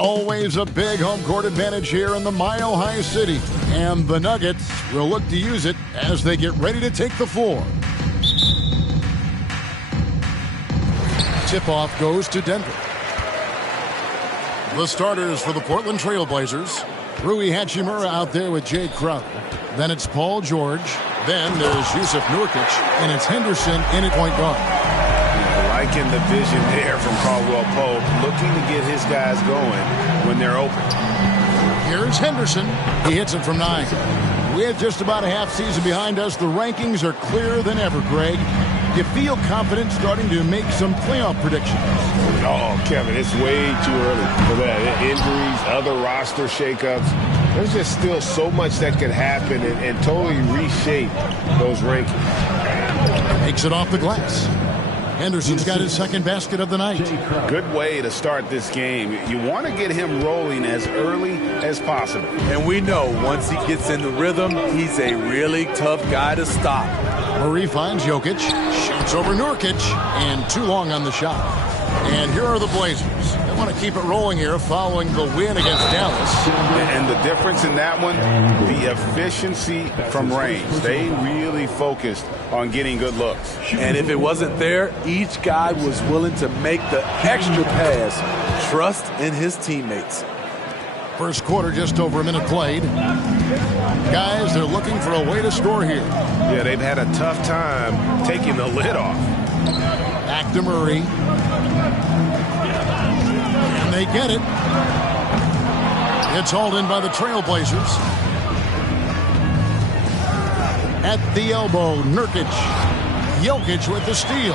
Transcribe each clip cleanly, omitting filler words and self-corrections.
Always a big home court advantage here in the Mile High City. And the Nuggets will look to use it as they get ready to take the floor. Tip-off goes to Denver. The starters for the Portland Trailblazers. Rui Hachimura out there with Jay Crowder. Then it's Paul George. Then there's Yusuf Nurkic. And it's Henderson in at point guard. Liking the vision there from Caldwell Pope, looking to get his guys going when they're open. Here's Henderson. He hits it from 9. With just about a half season behind us, the rankings are clearer than ever, Greg. You feel confident starting to make some playoff predictions? Oh, Kevin, it's way too early for that. Injuries, other roster shakeups. There's just still so much that could happen and totally reshape those rankings. Makes it off the glass. Henderson's got his second basket of the night. Good way to start this game. You want to get him rolling as early as possible. And we know once he gets in the rhythm, he's a really tough guy to stop. Murray finds Jokic, shoots over Nurkic, and too long on the shot. And here are the Blazers. They want to keep it rolling here following the win against Dallas. And the difference in that one, the efficiency from range. They really focused on getting good looks. And if it wasn't there, each guy was willing to make the extra pass. Trust in his teammates. First quarter, just over a minute played. Guys, they're looking for a way to score here. Yeah, they've had a tough time taking the lid off. Back to Murray. And they get it. It's hauled in by the Trailblazers. At the elbow, Nurkic. Jokic with the steal.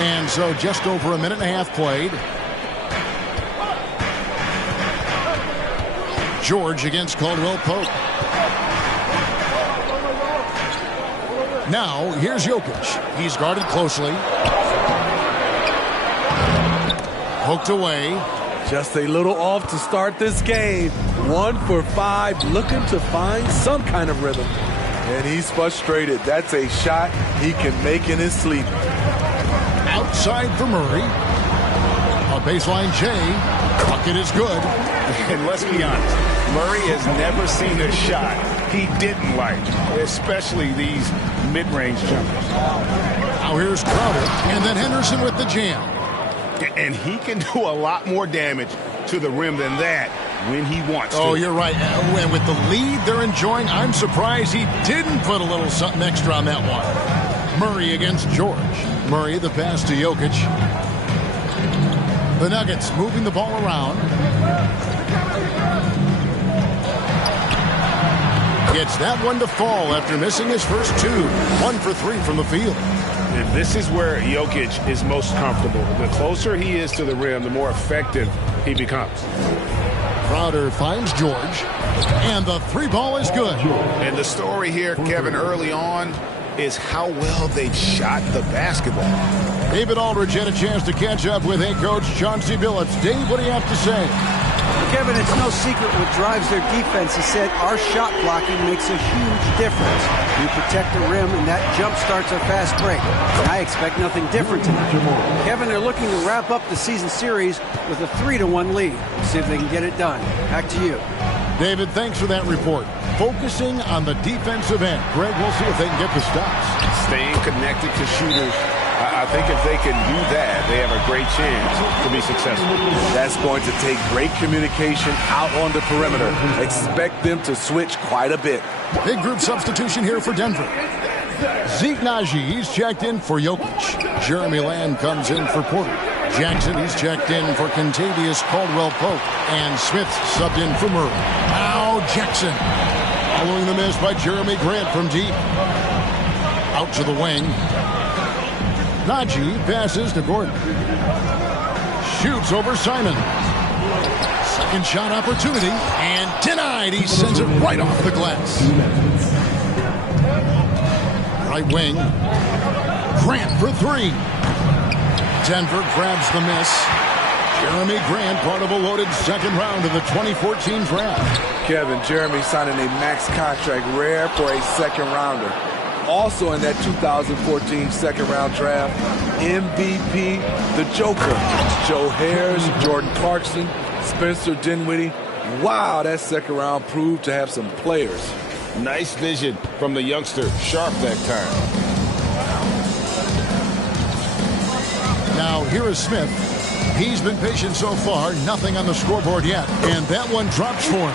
And so just over a minute and a half played. George against Caldwell Pope. Now, here's Jokic. He's guarded closely. Poked away. Just a little off to start this game. 1 for 5, looking to find some kind of rhythm. And he's frustrated. That's a shot he can make in his sleep. Outside for Murray. A baseline J. Bucket is good. And let's be honest, Murray has never seen a shot he didn't like, especially these mid-range jumpers. Now here's Crowder, and then Henderson with the jam. And he can do a lot more damage to the rim than that when he wants to. Oh, you're right. And with the lead they're enjoying, I'm surprised he didn't put a little something extra on that one. Murray against George. Murray, the pass to Jokic. The Nuggets moving the ball around. Gets that one to fall after missing his first 2. 1 for 3 from the field. And this is where Jokic is most comfortable. The closer he is to the rim, the more effective he becomes. Crowder finds George. And the 3-ball is good. And the story here, Kevin, early on, is how well they've shot the basketball. David Aldridge had a chance to catch up with head coach Chauncey Billups. Dave, what do you have to say? Kevin, it's no secret what drives their defense. He said our shot blocking makes a huge difference. We protect the rim, and that jump starts a fast break. And I expect nothing different tonight. Kevin, they're looking to wrap up the season series with a 3-1 lead. See if they can get it done. Back to you. David, thanks for that report. Focusing on the defensive end. Greg, we'll see if they can get the stops. Staying connected to shooters. I think if they can do that, they have a great chance to be successful. That's going to take great communication out on the perimeter. Expect them to switch quite a bit. Big group substitution here for Denver. Zeke Naji, he's checked in for Jokic. Jeremy Lamb comes in for Porter. Jackson, he's checked in for Kentavious Caldwell-Pope. And Smith subbed in for Murray. Now Jackson. Following the miss by Jeremy Grant from deep. Out to the wing. Naji passes to Gordon. Shoots over Simon. Second shot opportunity. And denied. He sends it right off the glass. Right wing. Grant for 3. Denver grabs the miss. Jeremy Grant, part of a loaded second round of the 2014 draft. Kevin, Jeremy signing a max contract, rare for a second rounder. Also in that 2014 second-round draft, MVP, the Joker, Joe Harris, Jordan Clarkson, Spencer Dinwiddie. Wow, that second round proved to have some players. Nice vision from the youngster, Sharp, that time. Now here is Smith. He's been patient so far, nothing on the scoreboard yet, and that one drops for him.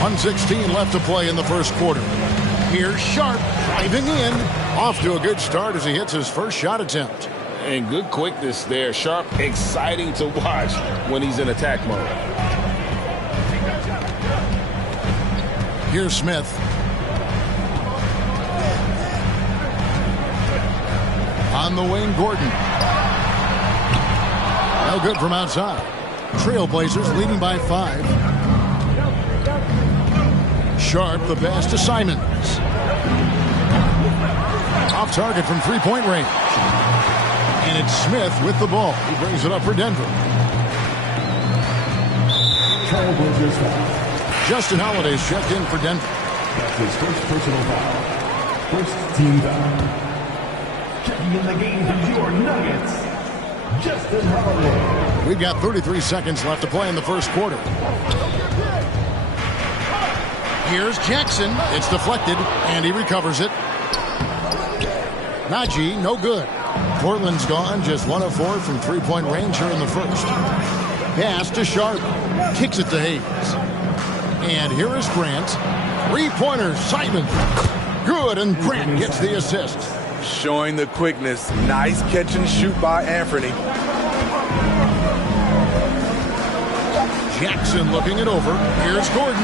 1:16 left to play in the first quarter. Here's Sharp driving in. Off to a good start as he hits his first shot attempt. And good quickness there. Sharp, exciting to watch when he's in attack mode. Here's Smith. On the wing, Gordon. No good from outside. Trailblazers leading by 5. Sharp, the pass to Simons. Off target from three-point range. And it's Smith with the ball. He brings it up for Denver. Justin Holiday's checked in for Denver. That's his first personal foul. First team foul. Checking in the game for your Nuggets, Justin Holiday. We've got 33 seconds left to play in the first quarter. Here's Jackson. It's deflected, and he recovers it. Najee, no good. Portland's gone just 1 of 4 from three-point range here in the first. Pass to Sharp. Kicks it to Hayes. And here is Grant. Three-pointer, Simon. Good, and Grant gets the assist. Showing the quickness. Nice catch and shoot by Anthony. Jackson looking it over. Here's Gordon.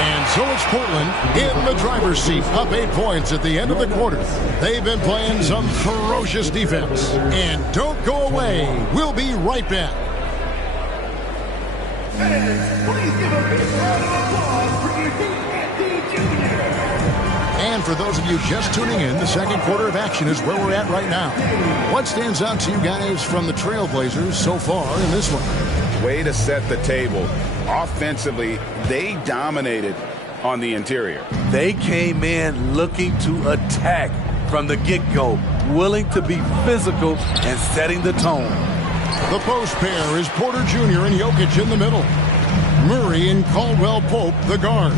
And so it's Portland in the driver's seat, up 8 points at the end of the quarter. They've been playing some ferocious defense. And don't go away. We'll be right back. Please give a big round of applause for Ethan Anthony Jr. And for those of you just tuning in, the second quarter of action is where we're at right now. What stands out to you guys from the Trailblazers so far in this one? Way to set the table. Offensively, they dominated on the interior. They came in looking to attack from the get-go, willing to be physical and setting the tone. The post pair is Porter Jr. and Jokic in the middle. Murray and Caldwell Pope, the guards.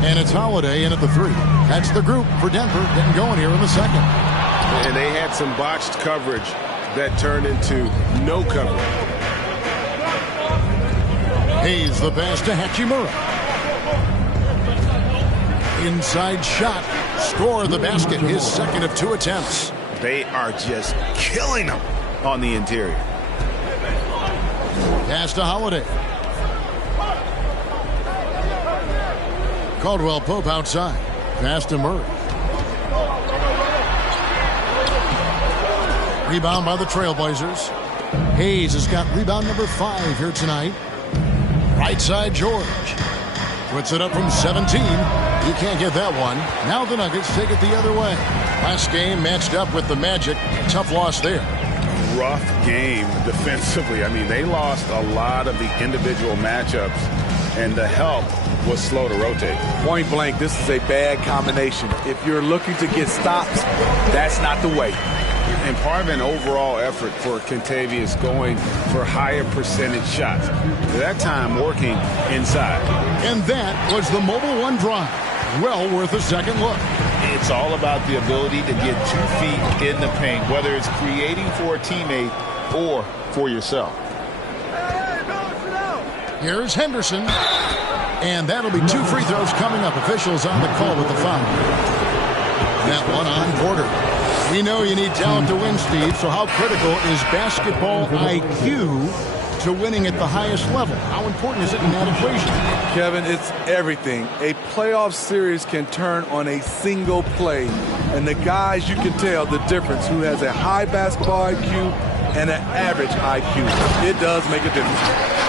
And it's Holiday in at the 3. That's the group for Denver getting going here in the second. And they had some botched coverage that turned into no coverage. Hayes the pass to Hachimura. Inside shot. Score the basket. His second of 2 attempts. They are just killing them on the interior. Pass to Holiday. Caldwell Pope outside. Pass to Murray. Rebound by the Trailblazers. Hayes has got rebound number 5 here tonight. Right side, George. Puts it up from 17. You can't get that one. Now the Nuggets take it the other way. Last game matched up with the Magic. Tough loss there. Rough game defensively. I mean, they lost a lot of the individual matchups, and the help was slow to rotate. Point blank, this is a bad combination. If you're looking to get stops, that's not the way. And part of an overall effort for Kentavious going for higher percentage shots. At that time, working inside. And that was the Mobile One drive. Well worth a second look. It's all about the ability to get 2 feet in the paint, whether it's creating for a teammate or for yourself. Here's Henderson. And that'll be 2 free throws coming up. Officials on the call with the foul. That one on Porter. We know you need talent to win, Steve, so how critical is basketball IQ to winning at the highest level? How important is it in that equation? Kevin, it's everything. A playoff series can turn on a single play, and the guys, you can tell the difference who has a high basketball IQ and an average IQ. It does make a difference.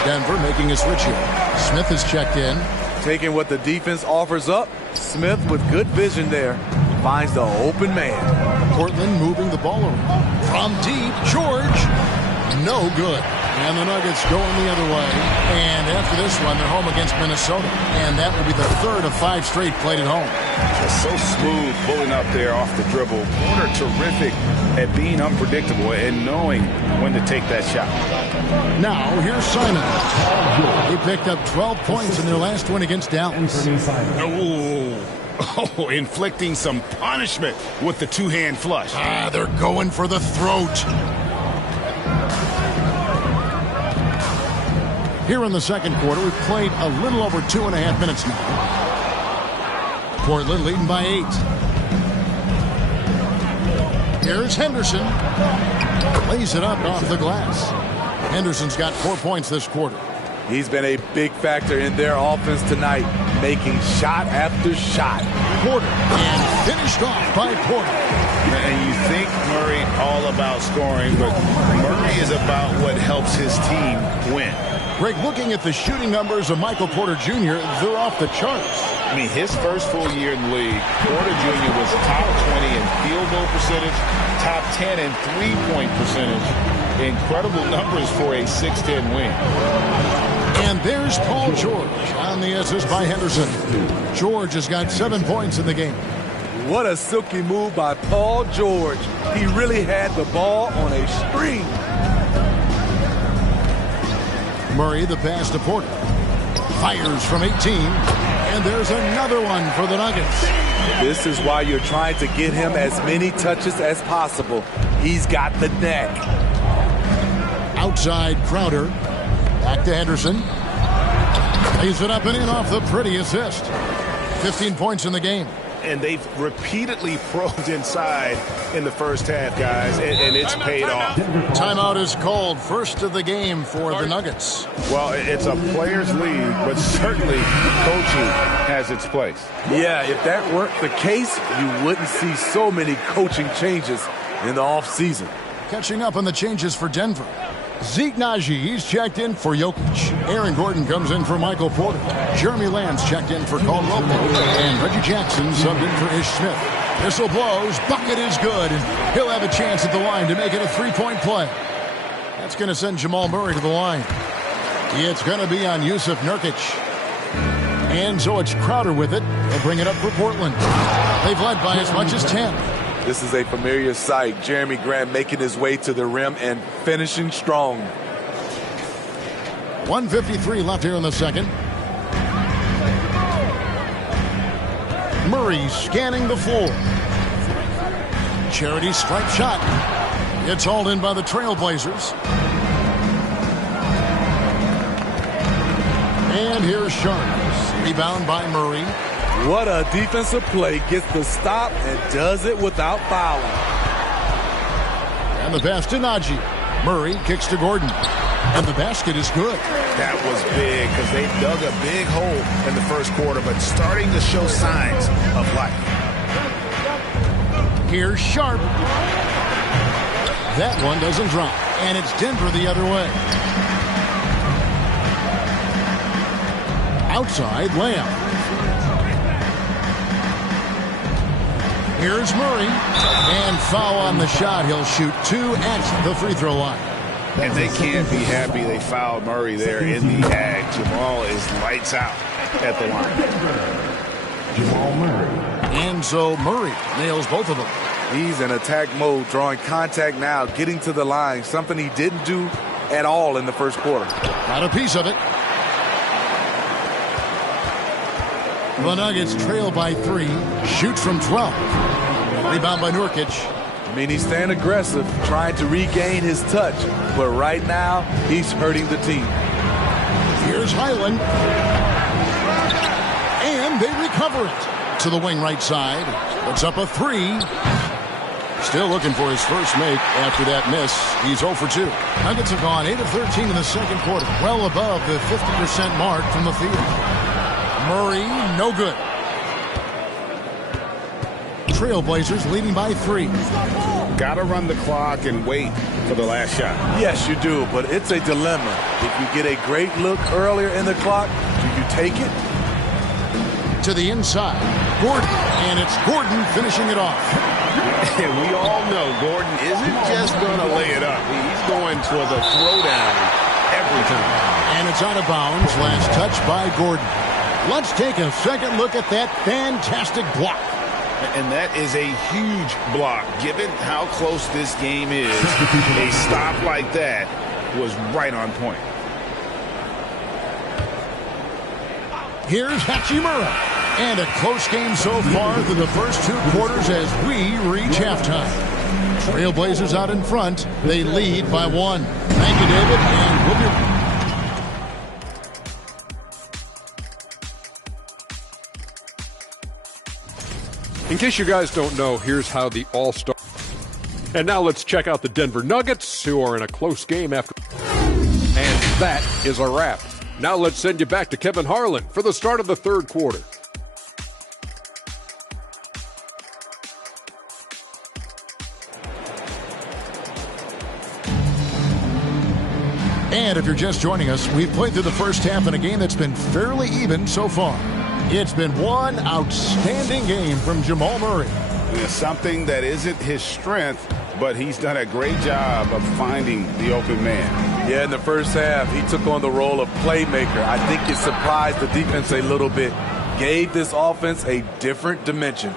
Denver making a switch here. Smith is checked in. Taking what the defense offers up, Smith with good vision there finds the open man. Portland moving the ball around. From deep, George. No good. And the Nuggets going the other way. And after this one, they're home against Minnesota. And that will be the third of 5 straight played at home. Just so smooth pulling up there off the dribble. Porter terrific at being unpredictable and knowing when to take that shot. Now, here's Simon. He picked up 12 points in their last win against Dallas. Oh, inflicting some punishment with the two-hand flush. They're going for the throat. Here in the second quarter, we've played a little over 2.5 minutes now. Portland leading by 8. Here's Henderson. Lays it up off the glass. Henderson's got 4 points this quarter. He's been a big factor in their offense tonight, making shot after shot. Porter, and finished off by Porter. And you think Murray all about scoring, but Murray is about what helps his team win. Greg, looking at the shooting numbers of Michael Porter Jr., they're off the charts. I mean, his first full year in the league, Porter Jr. was top 20 in field goal percentage, top 10 in three-point percentage. Incredible numbers for a 6'10" wing. And there's Paul George on the assist by Henderson. George has got 7 points in the game. What a silky move by Paul George. He really had the ball on a string. Murray, the pass to Porter. Fires from 18. And there's another one for the Nuggets. This is why you're trying to get him as many touches as possible. He's got the neck. Outside Crowder. Back to Henderson. Lays it up and in off the pretty assist. 15 points in the game. And they've repeatedly probed inside in the first half, guys, and it's paid off. Timeout is called. First of the game for the Nuggets. Well, it's a players' league, but certainly coaching has its place. Yeah, if that weren't the case, you wouldn't see so many coaching changes in the offseason. Catching up on the changes for Denver. Zeke Naji, he's checked in for Jokic. Aaron Gordon comes in for Michael Porter. Jeremy Lamb's checked in for Caldwell Pope. And Reggie Jackson subbed in for Ish Smith. Whistle blows, bucket is good, and he'll have a chance at the line to make it a three-point play. That's going to send Jamal Murray to the line. It's going to be on Yusuf Nurkic. And so it's Crowder with it. They'll bring it up for Portland. They've led by as much as 10. This is a familiar sight. Jeremy Grant making his way to the rim and finishing strong. 1:53 left here in the second. Murray scanning the floor. Charity stripe shot. It's hauled in by the Trailblazers. And here's Sharp. Rebound by Murray. What a defensive play. Gets the stop and does it without fouling. And the pass to Naji. Murray kicks to Gordon. And the basket is good. That was big because they dug a big hole in the first quarter, but starting to show signs of life. Here's Sharp. That one doesn't drop. And it's Denver the other way. Outside layup. Here's Murray. And foul on the shot. He'll shoot 2 at the free throw line. And they can't be happy they fouled Murray there in the ag. Jamal is lights out at the line. Jamal Murray. And so Murray nails both of them. He's in attack mode, drawing contact now, getting to the line, something he didn't do at all in the first quarter. Got a piece of it. The Nuggets trail by 3. Shoots from 12. Rebound by Nurkic. I mean, he's staying aggressive, trying to regain his touch. But right now, he's hurting the team. Here's Highland. And they recover it. To the wing right side. Puts up a 3. Still looking for his first make after that miss. He's 0 for 2. Nuggets have gone 8 of 13 in the second quarter. Well above the 50% mark from the field. Murray, no good. Trailblazers leading by 3. Got to run the clock and wait for the last shot. Yes, you do, but it's a dilemma. If you get a great look earlier in the clock, do you take it? To the inside. Gordon. And it's Gordon finishing it off. And we all know Gordon isn't just going to lay it up. He's going for the throwdown every time. And it's out of bounds. Last touch by Gordon. Let's take a second look at that fantastic block. And that is a huge block. Given how close this game is, a stop like that was right on point. Here's Hachimura. And a close game so far through the first 2 quarters as we reach halftime. Trailblazers out in front. They lead by 1. Thank you, David, and we'll be In case you guys don't know, here's how the All-Star... And now let's check out the Denver Nuggets, who are in a close game after... And that is a wrap. Now let's send you back to Kevin Harlan for the start of the third quarter. And if you're just joining us, we've played through the first half in a game that's been fairly even so far. It's been one outstanding game from Jamal Murray. It's something that isn't his strength, but he's done a great job of finding the open man. Yeah, in the first half, he took on the role of playmaker. I think it surprised the defense a little bit. Gave this offense a different dimension.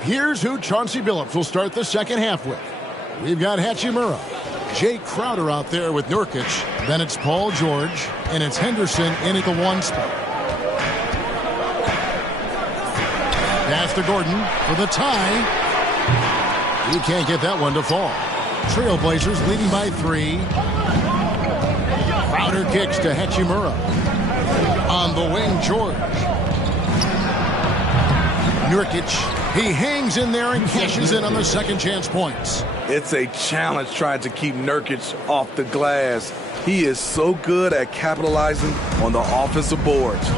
Here's who Chauncey Billups will start the second half with. We've got Hachimura, Jay Crowder out there with Nurkic. Then it's Paul George, and it's Henderson in at the 1 spot. Pass to Gordon for the tie. He can't get that one to fall. Trailblazers leading by 3. Crowder kicks to Hachimura. On the wing, George. Nurkic. He hangs in there and cashes in on the second chance points. It's a challenge trying to keep Nurkic off the glass. He is so good at capitalizing on the offensive boards.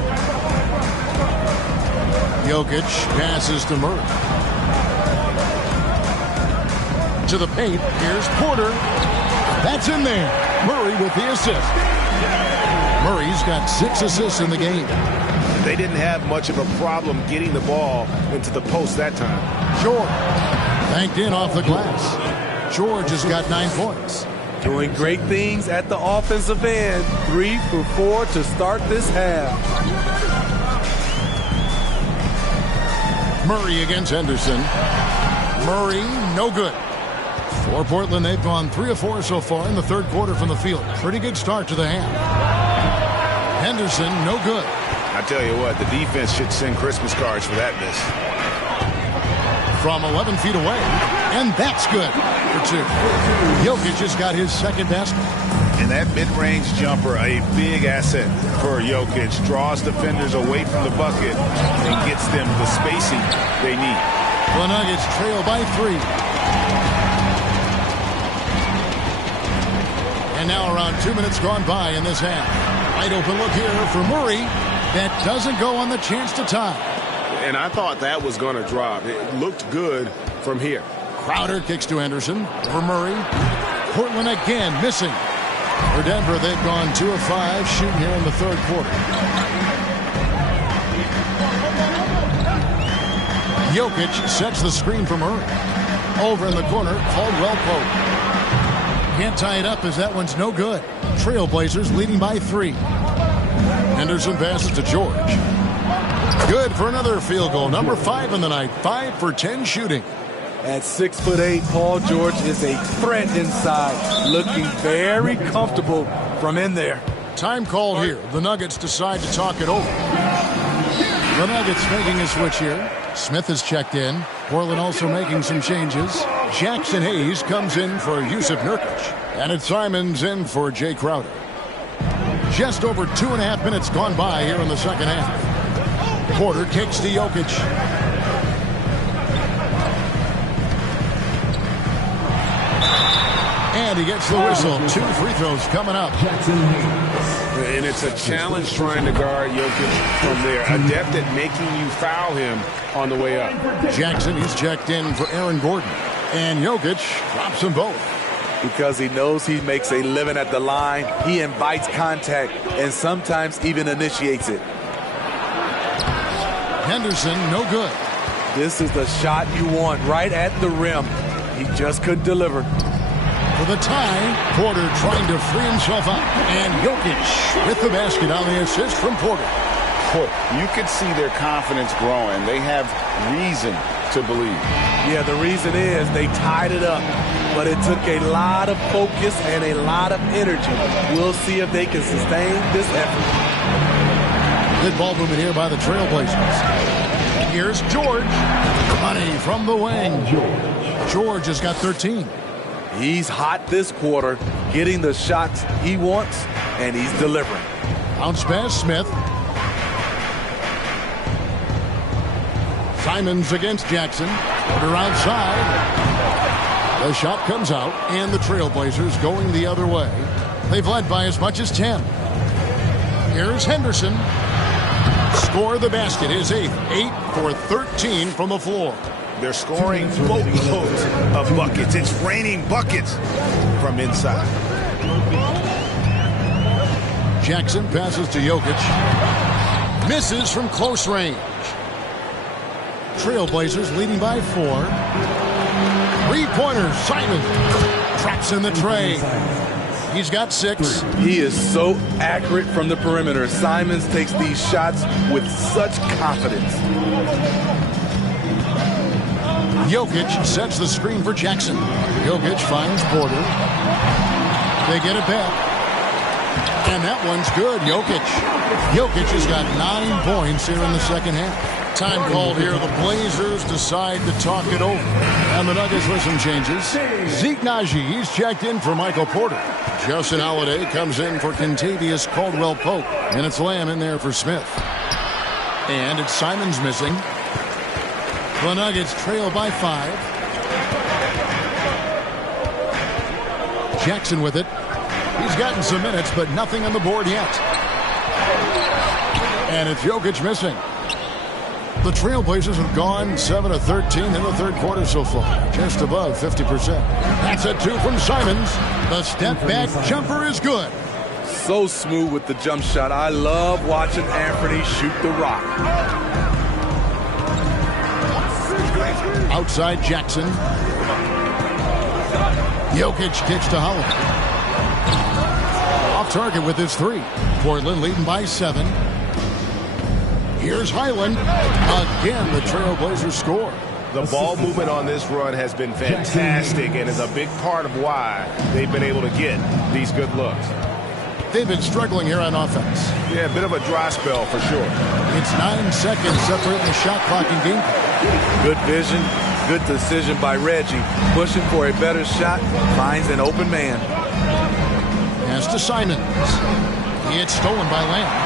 Jokic passes to Murray. To the paint. Here's Porter. That's in there. Murray with the assist. Murray's got 6 assists in the game. They didn't have much of a problem getting the ball into the post that time. George banked in off the glass. George has got 9 points. Doing great things at the offensive end. 3 for 4 to start this half. Murray against Henderson. Murray, no good. For Portland, they've gone 3 of 4 so far in the third quarter from the field. Pretty good start to the half. Henderson, no good. I tell you what, the defense should send Christmas cards for that miss. From 11 feet away, and that's good for 2. Jokic just got his second basket. And that mid-range jumper, a big asset for Jokic. Draws defenders away from the bucket and gets them the spacing they need. The Nuggets trail by 3. And now around 2 minutes gone by in this half. Wide open look here for Murray. That doesn't go on the chance to tie. And I thought that was going to drop. It looked good from here. Crowder kicks to Henderson for Murray. Portland again missing. For Denver, they've gone 2 of 5 shooting here in the third quarter. Jokic sets the screen for Murray. Over in the corner, Caldwell Pope. Can't tie it up as that one's no good. Trailblazers leading by 3. Henderson passes to George. Good for another field goal. Number 5 in the night. 5 for 10 shooting. At 6'8", Paul George is a threat inside. Looking very comfortable from in there. Time called here. The Nuggets decide to talk it over. The Nuggets making a switch here. Smith has checked in. Portland also making some changes. Jackson Hayes comes in for Yusuf Nurkic. And it's Simons in for Jay Crowder. Just over 2.5 minutes gone by here in the second half. Porter kicks to Jokic. And he gets the whistle. 2 free throws coming up. And it's a challenge trying to guard Jokic from there. Adept at making you foul him on the way up. Jackson, he's checked in for Aaron Gordon. And Jokic drops them both. Because he knows he makes a living at the line, he invites contact and sometimes even initiates it. Henderson, no good. This is the shot you want right at the rim. He just couldn't deliver. For the tie, Porter trying to free himself up. And Jokic with the basket on the assist from Porter. You can see their confidence growing. They have reason to believe. Yeah, the reason is they tied it up. But it took a lot of focus and a lot of energy. We'll see if they can sustain this effort. Good ball movement here by the Trailblazers. Here's George. Money from the wing. George has got 13. He's hot this quarter, getting the shots he wants, and he's delivering. Bounce pass, Smith. Simons against Jackson. Porter outside. The shot comes out, and the Trailblazers going the other way. They've led by as much as 10. Here's Henderson. Score the basket, his 8th. 8 for 13 from the floor. They're scoring boatloads of buckets. It's raining buckets from inside. Jackson passes to Jokic. Misses from close range. Trailblazers leading by 4. Three-pointer, Simon traps in the tray. He's got 6. He is so accurate from the perimeter. Simons takes these shots with such confidence. Jokic sets the screen for Jackson. Jokic finds Porter. They get it back. And that one's good. Jokic has got 9 points here in the second half. Time called here. The Blazers decide to talk it over. And the Nuggets with some changes. Zeke Naji, he's checked in for Michael Porter. Justin Holiday comes in for Kentavious Caldwell-Pope. And it's Lamb in there for Smith. And it's Simons missing. The Nuggets trail by 5. Jackson with it. He's gotten some minutes, but nothing on the board yet. And it's Jokic missing. The Trailblazers have gone 7 of 13 in the third quarter so far, just above 50%. That's a 2 from Simons. The step-back jumper is good. So smooth with the jump shot. I love watching Anthony shoot the rock. Outside Jackson. Jokic kicks to Holiday. Off target with his 3. Portland leading by 7. Here's Highland. Again, the Trailblazers score. The ball movement on this run has been fantastic and is a big part of why they've been able to get these good looks. They've been struggling here on offense. Yeah, a bit of a dry spell for sure. It's 9 seconds separating the shot clock and game. Good vision, good decision by Reggie. Pushing for a better shot, finds an open man. Pass to Simons. It's stolen by Lamb.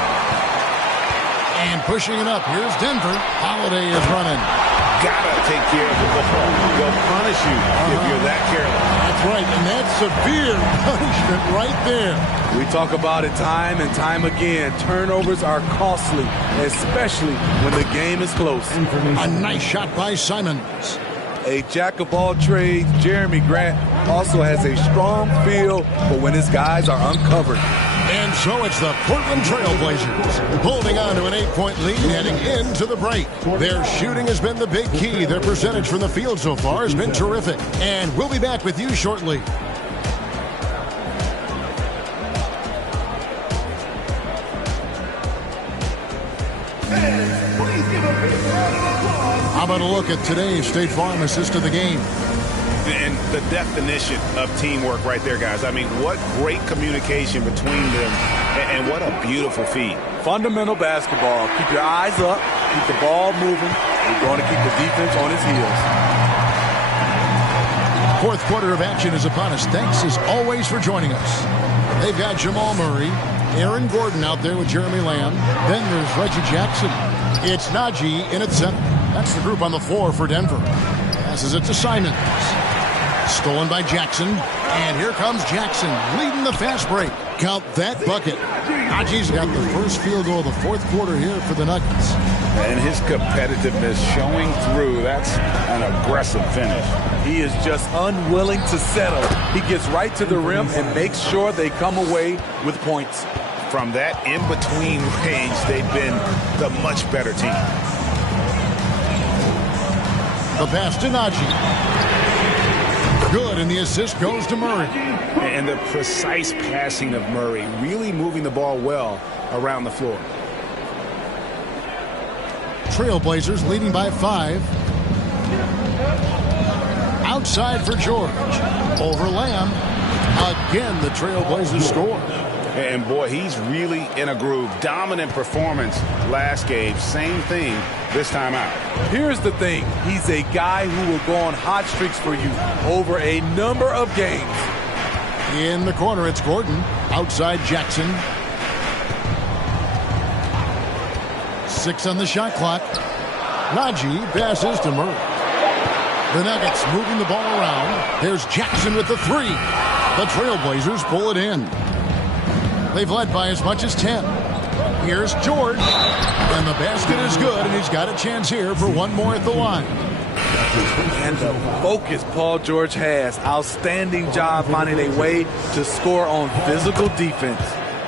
And pushing it up. Here's Denver. Holiday is running. Gotta take care of the ball. They'll punish you if you're that careless. That's right, and that's severe punishment right there. We talk about it time and time again. Turnovers are costly, especially when the game is close. A nice shot by Simons. A jack of all trades, Jeremy Grant also has a strong feel for when his guys are uncovered. And so it's the Portland Trailblazers holding on to an 8-point lead heading into the break. Their shooting has been the big key. Their percentage from the field so far has been terrific. And we'll be back with you shortly. How about a look at today's State Farm assist of the game? And the definition of teamwork right there, guys. I mean, what great communication between them, and what a beautiful feed. Fundamental basketball. Keep your eyes up, keep the ball moving. You're going to keep the defense on its heels. Fourth quarter of action is upon us. Thanks as always for joining us. They've got Jamal Murray, Aaron Gordon out there with Jeremy Lamb. Then there's Reggie Jackson. It's Naji in at center. That's the group on the floor for Denver. Passes it to Simons. Stolen by Jackson. And here comes Jackson leading the fast break. Count that bucket. Naji's got the first field goal of the fourth quarter here for the Nuggets. And his competitiveness showing through. That's an aggressive finish. He is just unwilling to settle. He gets right to the rim and makes sure they come away with points. From that in-between range, they've been the much better team. The pass to Najee. Good, and the assist goes to Murray. And the precise passing of Murray, really moving the ball well around the floor. Trailblazers leading by 5. Outside for George. Over Lamb. Again, the Trailblazers score. And boy, he's really in a groove. Dominant performance last game. Same thing this time out. Here's the thing. He's a guy who will go on hot streaks for you over a number of games. In the corner, it's Gordon. Outside Jackson. 6 on the shot clock. Najee passes to Murray. The Nuggets moving the ball around. There's Jackson with the 3. The Trailblazers pull it in. They've led by as much as 10. Here's George. And the basket is good, and he's got a chance here for one more at the line. And the focus Paul George has. Outstanding job finding a way to score on physical defense.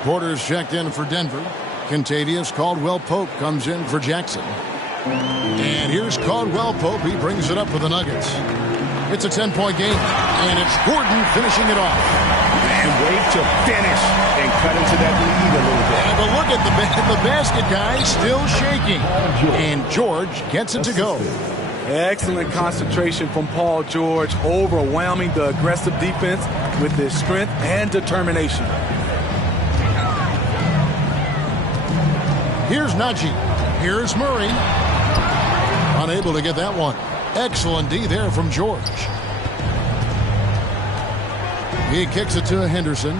Porter's checked in for Denver. Kentavious Caldwell-Pope comes in for Jackson. And here's Caldwell-Pope. He brings it up for the Nuggets. It's a 10-point game, and it's Gordon finishing it off. And wait to finish and cut into that lead a little bit. But look at the basket guy still shaking. And George gets it to go. Excellent concentration from Paul George, overwhelming the aggressive defense with his strength and determination. Here's Najee. Here's Murray. Unable to get that one. Excellent D there from George. He kicks it to Henderson.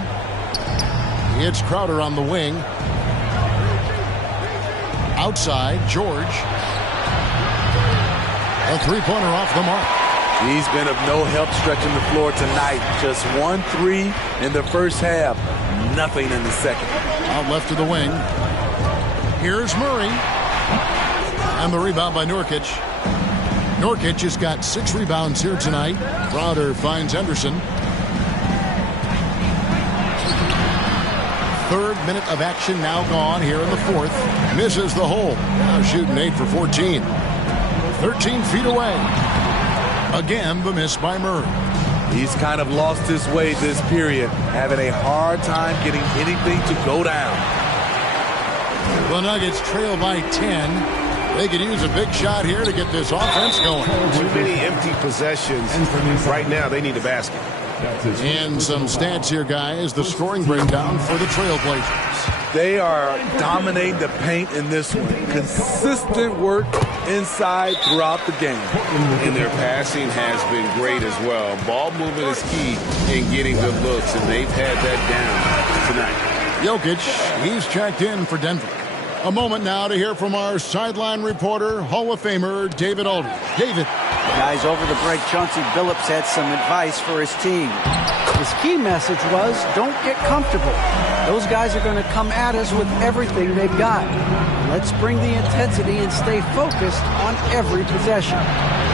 It's Crowder on the wing. Outside, George. A three-pointer off the mark. He's been of no help stretching the floor tonight. Just 1 3 in the first half. Nothing in the second. Out left to the wing. Here's Murray. And the rebound by Nurkic. Nurkic has got 6 rebounds here tonight. Crowder finds Henderson. 3rd minute of action now gone here in the 4th. Misses the hole. Now shooting 8 for 14. 13 feet away. Again, the miss by Murray. He's kind of lost his way this period, having a hard time getting anything to go down. The Nuggets trail by 10. They could use a big shot here to get this offense going. Too many empty possessions. Right now, they need a basket. And some stats here, guys. The scoring breakdown for the Trailblazers. They are dominating the paint in this one. Consistent work inside throughout the game. And their passing has been great as well. Ball movement is key in getting good looks, and they've had that down tonight. Jokic, he's checked in for Denver. A moment now to hear from our sideline reporter, Hall of Famer David Aldridge. David. Guys, over the break, Chauncey Billups had some advice for his team. His key message was, don't get comfortable. Those guys are going to come at us with everything they've got. Let's bring the intensity and stay focused on every possession.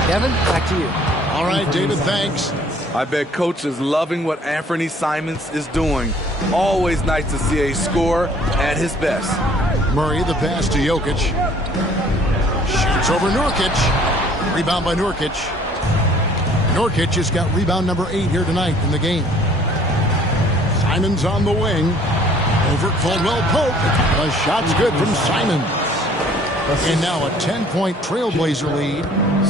Kevin, back to you. All right, David, thanks. I bet Coach is loving what Anthony Simons is doing. Always nice to see a scorer at his best. Murray, the pass to Jokic. Shoots over Nurkic. Rebound by Nurkic. Nurkic has got rebound number 8 here tonight in the game. Simons on the wing. Over Caldwell-Pope. The shot's good from Simons. And now a 10-point Trailblazer lead.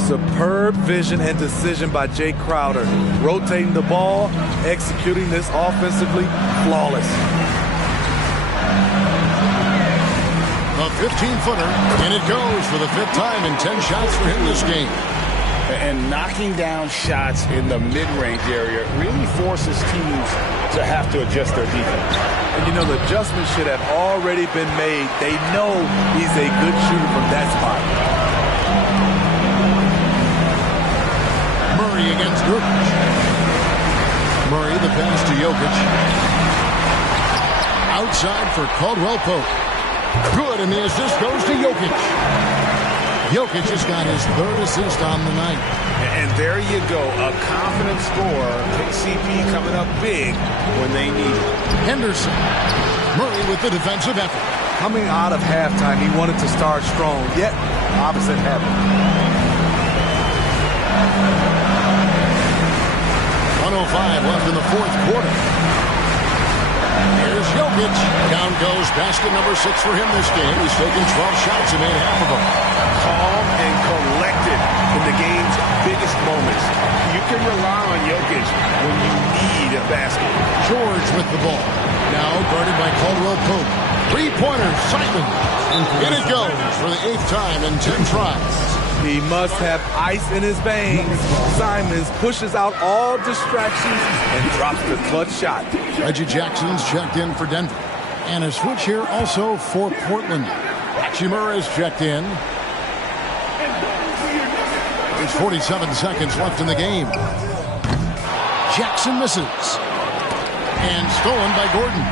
Superb vision and decision by Jay Crowder. Rotating the ball, executing this offensively flawless. A 15-footer, and it goes for the 5th time in 10 shots for him this game. And knocking down shots in the mid-range area really forces teams to have to adjust their defense. And you know, the adjustment should have already been made. They know he's a good shooter from that spot. Murray against Nurkic. Murray, the pass to Jokic. Outside for Caldwell-Pope. Good, and the assist goes to Jokic. Jokic has got his 3rd assist on the night. And there you go, a confident scorer. KCP coming up big when they need it. Henderson. Murray with the defensive effort. Coming out of halftime, he wanted to start strong, yet opposite happened. left in the fourth quarter. Here's Jokic. Down goes basket number 6 for him this game. He's taken 12 shots and made half of them. Calm and collected in the game's biggest moments. You can rely on Jokic when you need a basket. George with the ball. Now guarded by Caldwell Pope. Three-pointer, Simon. In it goes for the 8th time in 10 tries. He must have ice in his veins. Simons pushes out all distractions and drops the clutch shot. Reggie Jackson's checked in for Denver. And a switch here also for Portland. Hachimura is checked in. There's 47 seconds left in the game. Jackson misses. And stolen by Gordon.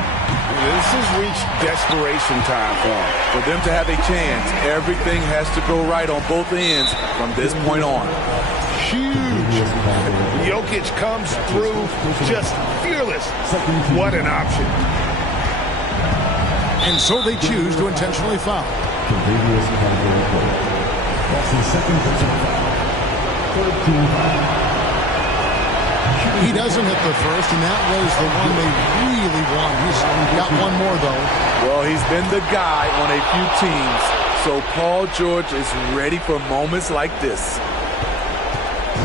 This has reached desperation time for him. For them to have a chance, everything has to go right on both ends from this point on. Huge. Jokic comes through just fearless. What an option. And so they choose to intentionally foul. That's the second personal foul. Third team foul. He doesn't hit the first, and that was the one they really won. He's got one more, though. Well, he's been the guy on a few teams, so Paul George is ready for moments like this.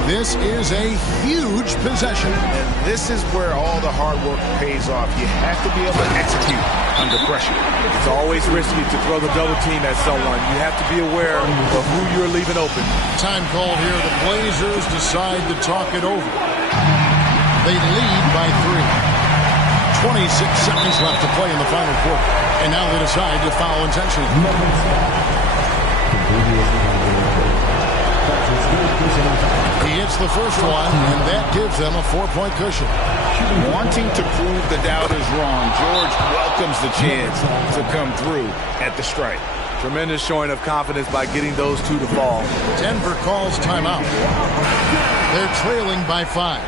This is a huge possession. And this is where all the hard work pays off. You have to be able to execute under pressure. It's always risky to throw the double team at someone. You have to be aware of who you're leaving open. Time call here. The Blazers decide to talk it over. They lead by 3. 26 seconds left to play in the final quarter. And now they decide to foul intentionally. He hits the first one, and that gives them a 4-point cushion. Wanting to prove the doubters wrong, George welcomes the chance to come through at the stripe. Tremendous showing of confidence by getting those two to fall. Denver calls timeout. They're trailing by 5.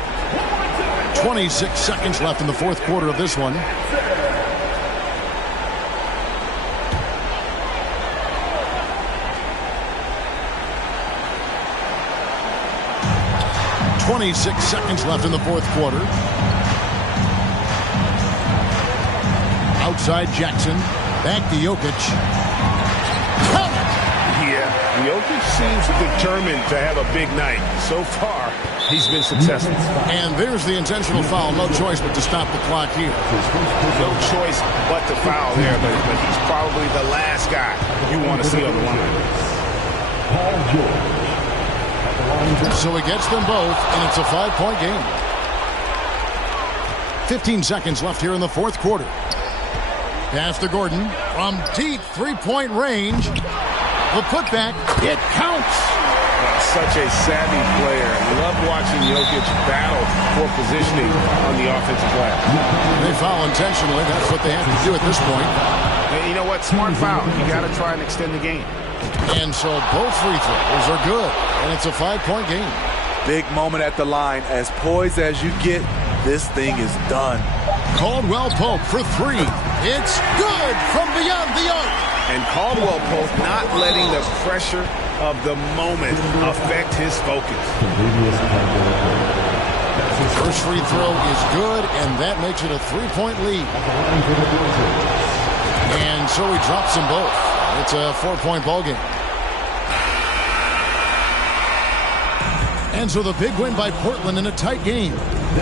26 seconds left in the fourth quarter of this one. .26 seconds left in the fourth quarter. Outside Jackson. Back to Jokic. Yeah, Jokic seems determined to have a big night. So far, he's been successful. And there's the intentional foul. No choice but to stop the clock here. No choice but to foul there, but he's probably the last guy you want to see on the line. Paul George. So he gets them both, and it's a 5-point game. 15 seconds left here in the fourth quarter. Pass to Gordon from deep 3-point range. The putback, it counts. Such a savvy player. Love watching Jokic battle for positioning on the offensive glass. They foul intentionally. That's what they have to do at this point. And you know what? Smart foul. You got to try and extend the game. And so both free throws are good, and it's a 5-point game. Big moment at the line. As poised as you get, this thing is done. Caldwell Pope for 3. It's good from beyond the arc. And Caldwell Pope not letting the pressure of the moment affect his focus. First free throw is good, and that makes it a 3-point lead. And so he drops them both. It's a 4-point ball game. And so the big win by Portland in a tight game.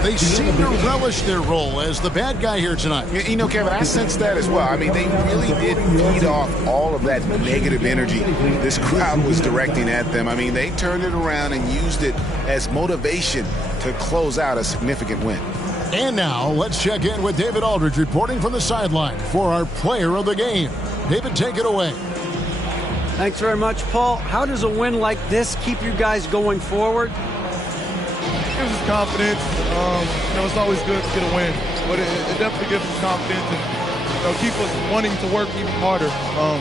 They seem to relish their role as the bad guy here tonight. You know, Kevin, I sense that as well. I mean, they really did feed off all of that negative energy this crowd was directing at them. I mean, they turned it around and used it as motivation to close out a significant win. And now let's check in with David Aldridge reporting from the sideline for our player of the game. David, take it away. Thanks very much, Paul. How does a win like this keep you guys going forward? Gives us confidence. It's always good to get a win, but it definitely gives us confidence and keep us wanting to work even harder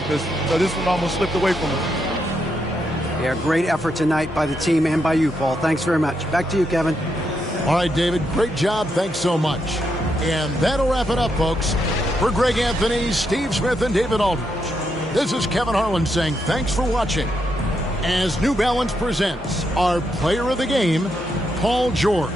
because this one almost slipped away from us. Yeah, great effort tonight by the team and by you, Paul. Thanks very much. Back to you, Kevin. All right, David, great job. Thanks so much. And that'll wrap it up, folks. For Greg Anthony, Steve Smith, and David Aldridge, this is Kevin Harlan saying thanks for watching as New Balance presents our player of the game, Paul George.